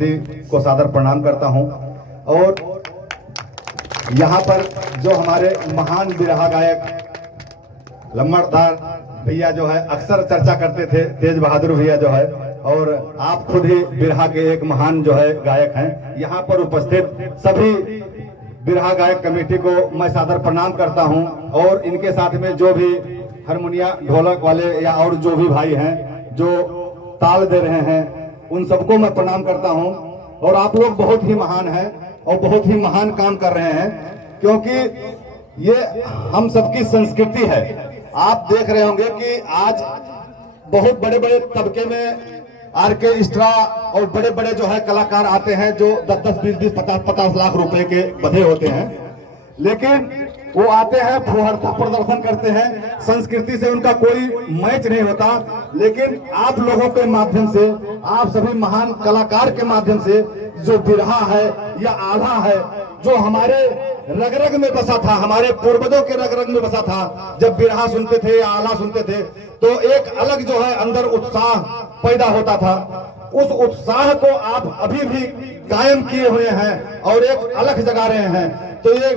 उपस्थिति को सादर प्रणाम करता हूं। और यहाँ पर जो हमारे महान बिरहा गायक लम्बड़दार भैया जो है अक्सर चर्चा करते थे, तेज बहादुर भैया जो है, और आप खुद ही बिरहा के एक महान जो है गायक हैं। यहाँ पर उपस्थित सभी बिरहा गायक कमेटी को मैं सादर प्रणाम करता हूं। और इनके साथ में जो भी हारमोनिया ढोलक वाले या और जो भी भाई हैं जो ताल दे रहे हैं, उन सबको मैं प्रणाम करता हूं। और आप लोग बहुत ही महान हैं और बहुत ही महान काम कर रहे हैं, क्योंकि ये हम सबकी संस्कृति है। आप देख रहे होंगे कि आज बहुत बड़े बड़े तबके में ऑर्केस्ट्रा और बड़े बड़े जो है कलाकार आते हैं जो 10-10, 20-20, 50-50 लाख रुपए के बधे होते हैं, लेकिन वो आते हैं, फुहरता प्रदर्शन करते हैं, संस्कृति से उनका कोई मैच नहीं होता। लेकिन आप लोगों के माध्यम से, आप सभी महान कलाकार के माध्यम से जो बिरहा है या आल्हा है, जो हमारे रग रग में बसा था, हमारे पूर्वजों के रग रग में बसा था, जब बिरहा सुनते थे या आल्हा सुनते थे तो एक अलग जो है अंदर उत्साह पैदा होता था। उस उत्साह को आप अभी भी कायम किए हुए हैं और एक अलग जगा रहे हैं, तो ये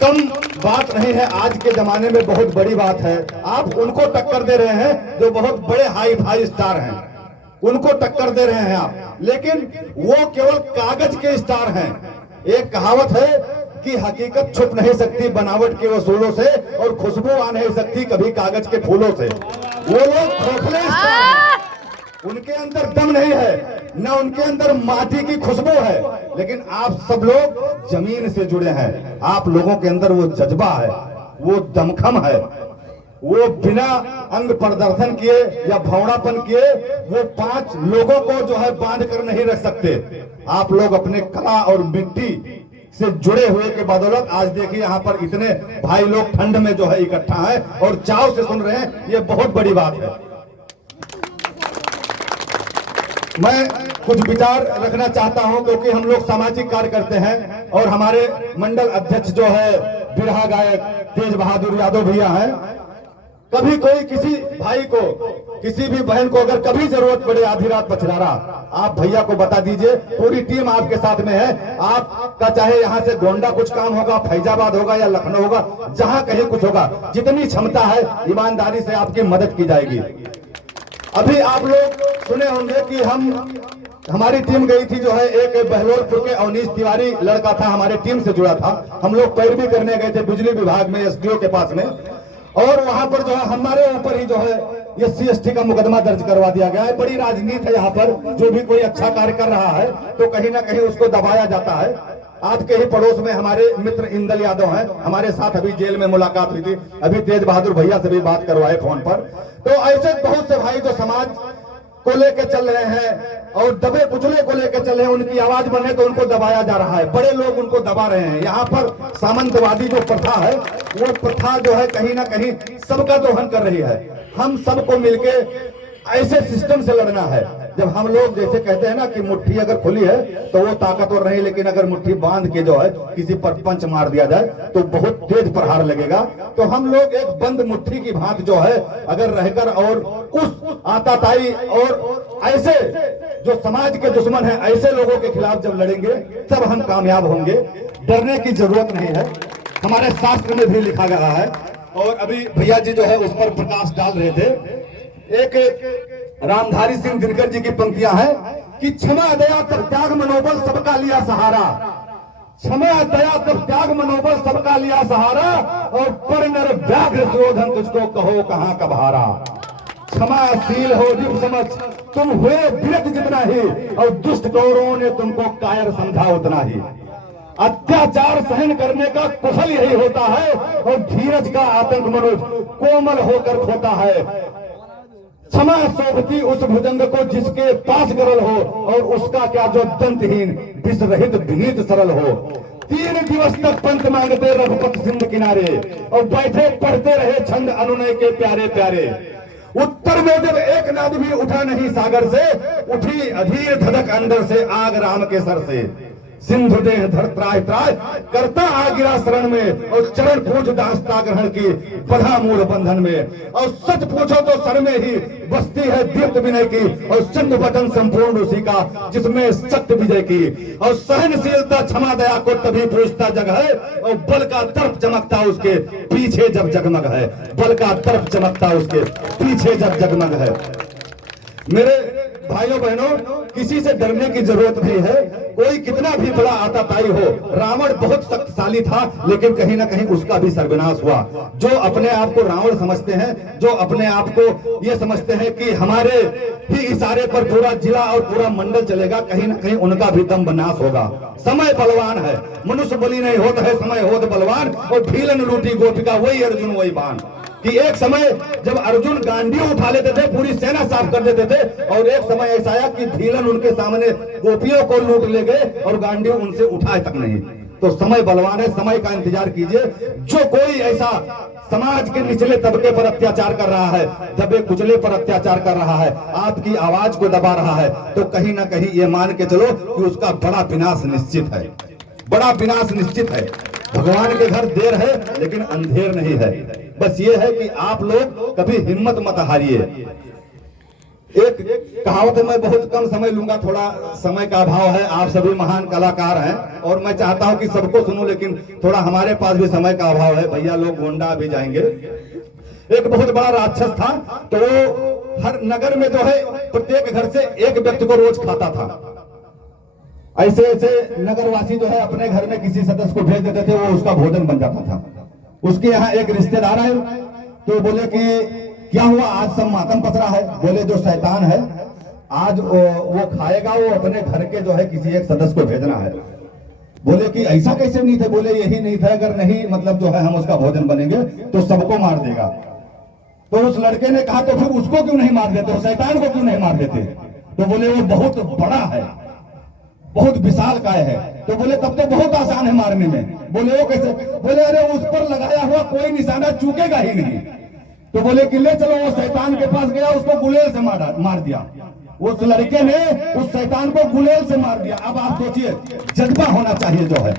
कम बात नहीं है, आज के जमाने में बहुत बड़ी बात है। आप उनको टक्कर दे रहे हैं जो बहुत बड़े हाई फाई स्टार हैं, उनको टक्कर दे रहे हैं आप, लेकिन वो केवल कागज के स्टार हैं। एक कहावत है कि हकीकत छुप नहीं सकती बनावट के वसूलों से, और खुशबू आ नहीं सकती कभी कागज के फूलों से। वो लोग खोखले स्टार हैं, उनके अंदर दम नहीं है, न उनके अंदर माटी की खुशबू है, लेकिन आप सब लोग जमीन से जुड़े हैं। आप लोगों के अंदर वो जज्बा है, वो दमखम है, वो बिना अंग प्रदर्शन किए या भौड़ापन किए वो 5 लोगों को जो है बांध कर नहीं रख सकते। आप लोग अपने कला और मिट्टी से जुड़े हुए के बदौलत आज देखिए यहाँ पर इतने भाई लोग ठंड में जो है इकट्ठा हैं और चाव से सुन रहे हैं, ये बहुत बड़ी बात है। मैं कुछ विचार रखना चाहता हूं, क्योंकि हम लोग सामाजिक कार्य करते हैं और हमारे मंडल अध्यक्ष जो है बिरहा गायक तेज बहादुर यादव भैया हैं। कभी कोई किसी भाई को, किसी भी बहन को अगर कभी जरूरत पड़े आधी रात पछरारा, आप भैया को बता दीजिए, पूरी टीम आपके साथ में है। आपका चाहे यहाँ से गोंडा कुछ काम होगा, फैजाबाद होगा या लखनऊ होगा, जहां कहीं कुछ होगा, जितनी क्षमता है ईमानदारी से आपकी मदद की जाएगी। अभी आप लोग सुने होंगे कि हमारी टीम गई थी जो है, एक बहलोलपुर के अवनीश तिवारी लड़का था, हमारे टीम से जुड़ा था। हम लोग पैरवी करने गए थे बिजली विभाग में, एसडीओ के पास में, और वहां पर जो है हमारे ऊपर ही जो है ये SC/ST का मुकदमा दर्ज करवा दिया गया है। बड़ी राजनीति है यहाँ पर, जो भी कोई अच्छा कार्य कर रहा है तो कहीं ना कहीं उसको दबाया जाता है। आपके ही पड़ोस में हमारे मित्र इंदल यादव हैं, हमारे साथ अभी जेल में मुलाकात हुई थी, अभी तेज बहादुर भैया से भी बात करवाए फोन पर। तो ऐसे बहुत से भाई जो समाज को लेकर चल रहे हैं और दबे कुचले को लेकर चल रहे हैं, उनकी आवाज बने तो उनको दबाया जा रहा है, बड़े लोग उनको दबा रहे हैं। यहाँ पर सामंतवादी जो प्रथा है, वो प्रथा जो है कहीं ना कहीं सबका दोहन कर रही है। हम सबको मिलके ऐसे सिस्टम से लड़ना है। जब हम लोग जैसे कहते हैं ना कि मुट्ठी अगर खुली है तो वो ताकतवर नहीं, लेकिन अगर मुट्ठी बांध के जो है किसी पर पंच मार दिया जाए तो बहुत तेज प्रहार लगेगा। तो हम लोग एक बंद मुट्ठी की भांति जो है अगर रहकर और उस आताताई और ऐसे जो समाज के दुश्मन है, ऐसे लोगों के खिलाफ जब लड़ेंगे तब हम कामयाब होंगे। डरने की जरूरत नहीं है, हमारे शास्त्र में भी लिखा गया है। और अभी भैया जी जो है उस पर प्रकाश डाल रहे थे। एक रामधारी सिंह दिनकर जी की पंक्तियां हैं कि क्षमा दया तब त्याग मनोबल सबका लिया सहारा, क्षमा दया तब त्याग मनोबल सबका लिया सहारा, और पर नर व्याघ्र शोधन तुझको कहो कहां का भारा। क्षमाशील हो जीव समझ तुम हुए विरत जितना ही, और दुष्ट कौरों ने तुमको कायर समझा उतना ही। अत्याचार सहन करने का कुशल यही होता है, और धीरज का आतंक मनुष्य कोमल होकर खोता है। क्षमा शोभती उस भुजंग को जिसके पास गरल हो, और उसका क्या जो दंतहीन विष रहित विनीत सरल हो। 3 दिवस तक पंथ मांगते रघुपत सिंध किनारे, और बैठे पढ़ते रहे छंद अनुनय के प्यारे प्यारे। उत्तर में जब एक नाद भी उठा नहीं सागर से, उठी अधीर धधक अंदर से आग राम के सर से। सिंधु दे धर त्राय त्राय, करता आ गिरा शरण में, और चरण पूछ दास्ता ग्रहण की, बधा मूल बंधन में। और सच पूछो तो सर में ही बसती है दीप्त विनय की, और चंद बटन संपूर्ण उसी का जिसमें सत्य विजय की। और सहनशीलता क्षमा दया को तभी पूछता जग है, और बल का दर्प चमकता उसके पीछे जब जगमग है, बल का दर्प चमकता उसके पीछे जब जगमग है। मेरे भाइयों बहनों, किसी से डरने की जरूरत नहीं है। कोई कितना भी बड़ा आताताई हो, रावण बहुत शक्तिशाली था, लेकिन कहीं ना कहीं उसका भी सर्वनाश हुआ। जो अपने आप को रावण समझते हैं, जो अपने आप को ये समझते हैं कि हमारे ही इशारे पर पूरा जिला और पूरा मंडल चलेगा, कहीं ना कहीं उनका भी दम बनास होगा। समय बलवान है, मनुष्य बलि नहीं होता है, समय होत बलवान। और भीलन लूटी गोपिका, वही अर्जुन वही बाण। कि एक समय जब अर्जुन गांडीव उठा लेते थे, पूरी सेना साफ कर देते थे, और एक समय ऐसा आया कि भीलन उनके सामने गोपियों को लूट ले गए और गांडीव उनसे उठाए तक नहीं। तो समय बलवान है, समय का इंतजार कीजिए। जो कोई ऐसा समाज के निचले तबके पर अत्याचार कर रहा है, दबे कुचले पर अत्याचार कर रहा है, आपकी आवाज को दबा रहा है, तो कहीं ना कहीं ये मान के चलो कि उसका बड़ा विनाश निश्चित है, बड़ा विनाश निश्चित है। भगवान के घर देर है लेकिन अंधेर नहीं है। बस ये है कि आप लोग कभी हिम्मत मत हारिए। एक कहावत है, मैं बहुत कम समय लूंगा, थोड़ा समय का अभाव है, आप सभी महान कलाकार हैं और मैं चाहता हूं कि सबको सुनूं, लेकिन थोड़ा हमारे पास भी समय का अभाव है। भैया लोग गोंडा अभी जाएंगे। एक बहुत बड़ा राक्षस था, तो वो हर नगर में जो है प्रत्येक घर से एक व्यक्ति को रोज खाता था। ऐसे ऐसे नगरवासी जो है अपने घर में किसी सदस्य को भेज देते थे, वो उसका भोजन बन जाता था। उसके यहाँ एक रिश्तेदार है, तो बोले कि क्या हुआ, आज सब मातम पसरा है। बोले जो शैतान है आज वो खाएगा, वो अपने घर के जो है किसी एक सदस्य को भेजना है। बोले कि ऐसा कैसे नहीं थे। बोले यही नहीं था, अगर नहीं मतलब जो है हम उसका भोजन बनेंगे तो सबको मार देगा। तो उस लड़के ने कहा तो फिर उसको क्यों नहीं मार देते, शैतान को क्यों नहीं मार देते। तो बोले वो बहुत बड़ा है, बहुत विशाल काय है। तो बोले तब तो बहुत आसान है मारने में। बोले वो कैसे। बोले अरे उस पर लगाया हुआ कोई निशाना चूकेगा ही नहीं। तो बोले कि ले चलो, वो शैतान के पास गया, उसको गुलेल से मार दिया। उस लड़के ने उस शैतान को गुलेल से मार दिया। अब आप सोचिए, जज्बा होना चाहिए जो है,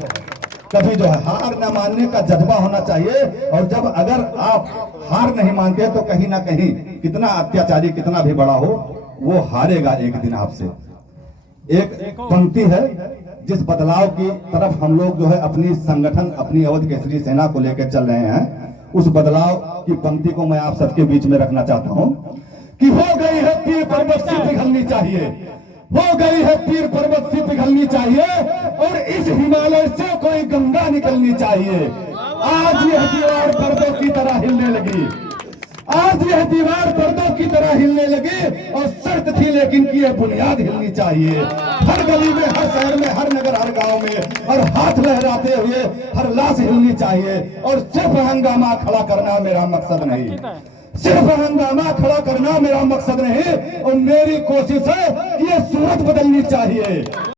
कभी जो है हार न मानने का जज्बा होना चाहिए। और जब अगर आप हार नहीं मानते तो कहीं ना कहीं कितना अत्याचारी कितना भी बड़ा हो, वो हारेगा एक दिन आपसे। एक पंक्ति है जिस बदलाव की तरफ हम लोग जो है अपनी संगठन, अपनी अवध केसरी सेना को लेकर चल रहे हैं, उस बदलाव की पंक्ति को मैं आप सबके बीच में रखना चाहता हूं कि हो गई है पीर पर्वत से पिघलनी चाहिए, हो गई है पीर पर्वत से पिघलनी चाहिए, और इस हिमालय से कोई गंगा निकलनी चाहिए। आज यह दीवार पर्दों की तरह हिलने लगी, आज यह दीवार पर्दों की तरह हिलने लगी, और शर्त थी लेकिन कि यह बुनियाद हिलनी चाहिए। हर गली में, हर शहर में, हर नगर, हर गांव में, और हाथ लहराते हुए हर लाश हिलनी चाहिए। और सिर्फ हंगामा खड़ा करना मेरा मकसद नहीं, सिर्फ हंगामा खड़ा करना मेरा मकसद नहीं, और मेरी कोशिश है कि यह सूरत बदलनी चाहिए।